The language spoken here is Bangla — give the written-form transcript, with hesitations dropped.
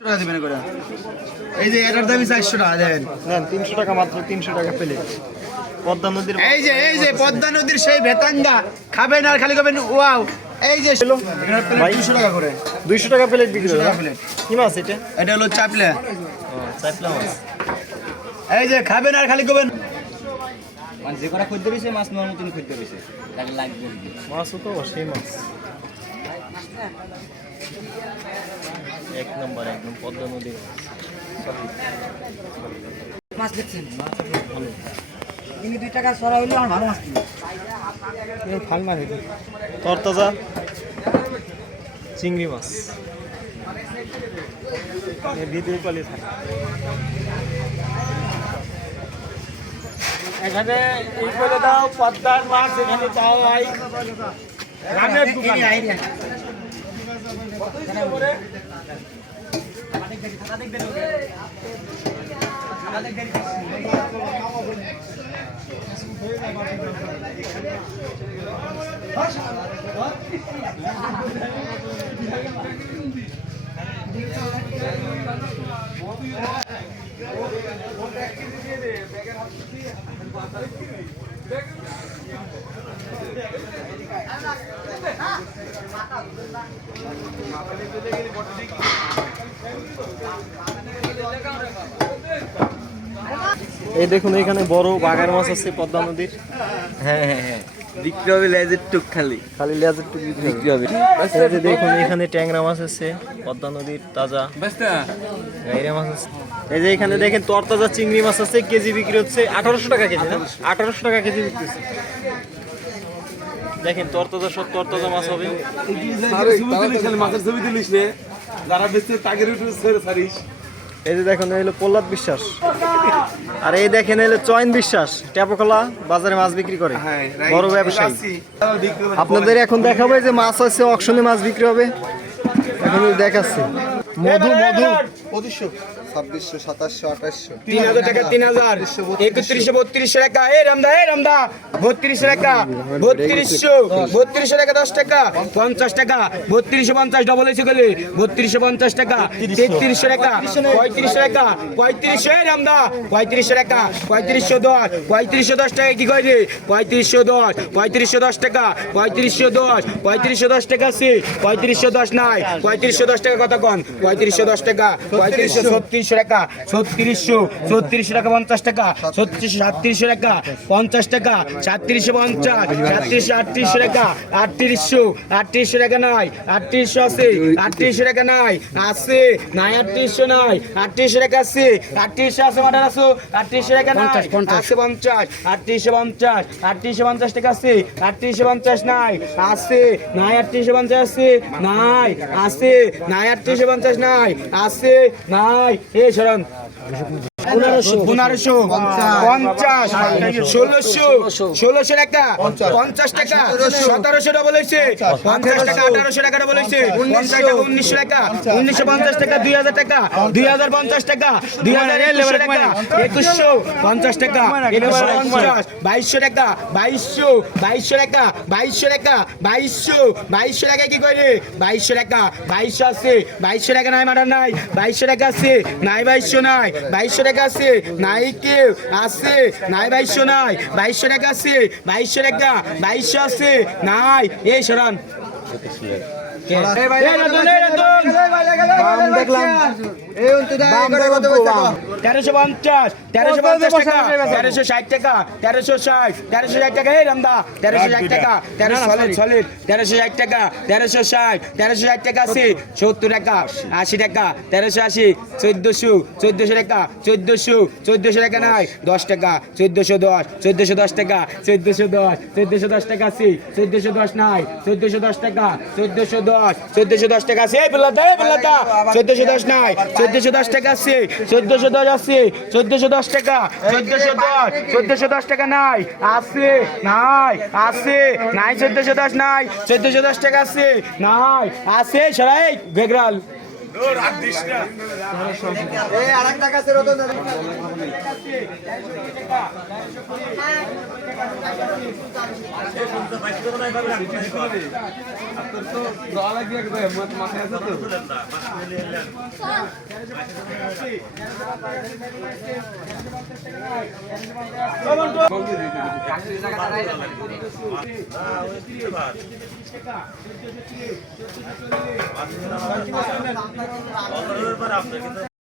টাকা দিবেন করে এই যে এটার দামই 400 টাকা দেন নেন 300 টাকা মাত্র 300 টাকা পেলে পদ্মা নদীর এই যে পদ্মা নদীর সেই ভেতাঙ্গা খাবেন আর খালি খাবেন ওয়াও এই যে ভাই 200 টাকা করে 200 টাকা প্লেট বিক্রি 200 হয় টাকা প্লেট কি মাছ এটা এটা হলো চাপলা চাপলা মাছ এই যে খাবেন আর খালি খাবেন মানে যে করা খদ্দের হইছে মাছ নেওয়ার মতন খদ্দের হইছে তাকে লাগবে মাছও তো সেই মাছ এক নম্বর একদম পদ্মা নদীর মাছ দেখছেন তিনি 2 টাকা সরা হইলো আমার ভালো মাছ কিনে ফাল মারি তরতাজা চিংড়ি মাছ ভিডিও কলে থাকে এখানে এই করে দাও পদ্মার মাছ এখানে পাওয়া হয় গ্রামের দোকানে এই দেখুন এখানে বড় বাগার মাছ আছে পদ্মা নদীর হ্যাঁ হ্যাঁ হ্যাঁ বিক্রি হবে লেজের টুক খালি খালি লেজার টুকু বিক্রি হবে এই যে দেখুন এখানে ট্যাংরা মাছ আছে পদ্মা নদীর তাজা গাইরা মাছ আছে এই যে এখানে দেখেন তরতাজা চিংড়ি মাছ আছে কেজি বিক্রি হচ্ছে 1800 টাকা কেজি না 1800 টাকা কেজি বিক্রি হচ্ছে দেখেন তরতাজা সব তরতাজা মাছ হবে মাছের ছবি দিলিস রে যারা বেশি তাগের উঠে ছেড়ে ছাড়িস এই যে দেখেন এই হলো প্রহ্লাদ বিশ্বাস আর এই দেখেন এই হলো চয়ন বিশ্বাস ট্যাপকলা বাজারে মাছ বিক্রি করে বড় ব্যবসায়ী আপনাদের এখন দেখাবো যে মাছ আছে অকশনে মাছ বিক্রি হবে এখন দেখাচ্ছি মধু 2500 2600 2700 2800 3000 টাকা 3000 3132 টাকা এই রামদা 32 টাকা 3200 টাকা 10 টাকা 50 টাকা 3250 ডবল হইছে গেলে 3250 টাকা 3300 টাকা 35 টাকা 3500 এই রামদা 35 টাকা 3510 টাকা কি কই রে 3510 টাকা 3510 টাকা আছে 3510 নাই 3510 টাকা কত কোন 3510 টাকা 3536 টাকা 3600 টাকা 50 টাকা 3700 টাকা 50 টাকা 3750 3738 টাকা 3800 টাকা নাই 3800 আছে 3800 টাকা নাই আছে নাই 3800 নাই 3800 টাকা আছে 3800 আছে মাদার আছে 3800 টাকা নাই আছে 50 3850 টাকা আছে 3850 নাই আছে নাই 3850 আছে নাই আছে নাই 3850 নাই আছে নাই এই শরণ 1550 1600 টাকা 50 টাকা 1700 ডবল হইছে 50 টাকা 1800 টাকা ডবল হইছে 1900 টাকা 1950 টাকা 2000 টাকা 2050 টাকা 2000 টাকা 2150 টাকা 2150 2200 টাকা 2200 টাকা 2200 টাকা কি কইরে 2200 টাকা 2200 আছে 2200 টাকা নাই মারা নাই 2200 টাকা আছে নাই 2200 নাই 2200 টাকা আছে নাই কেউ আছে নাই 2200 নাই 2200 টাকা আছে 2200 টাকা 2200 আছে নাই এই শরণ দেখলাম এই উনটা করে কত পয়সা 1350 টাকা 1360 টাকা 1360 টাকা এই রামদা 1360 টাকা 1360 টাকা 1360 টাকা আছে 70 টাকা 80 টাকা 1380 1400 টাকা 1400 টাকা নাই 10 টাকা 1410 টাকা 1410 টাকা আছে 1410 নাই 1410 টাকা 1410 টাকা আছে এই বললাদা 1410 নাই 1410 টাকা আছে 1410 আছে 1410 টাকা 1410 টাকা নাই আছে নাই আছে নাই 1410 নাই 1410 টাকা আছে নাই আছে সরাই বেগরাল এই আরেকটা গাছের ওজন আপনার তো দোয়া লাগবে মাথায় আছে তো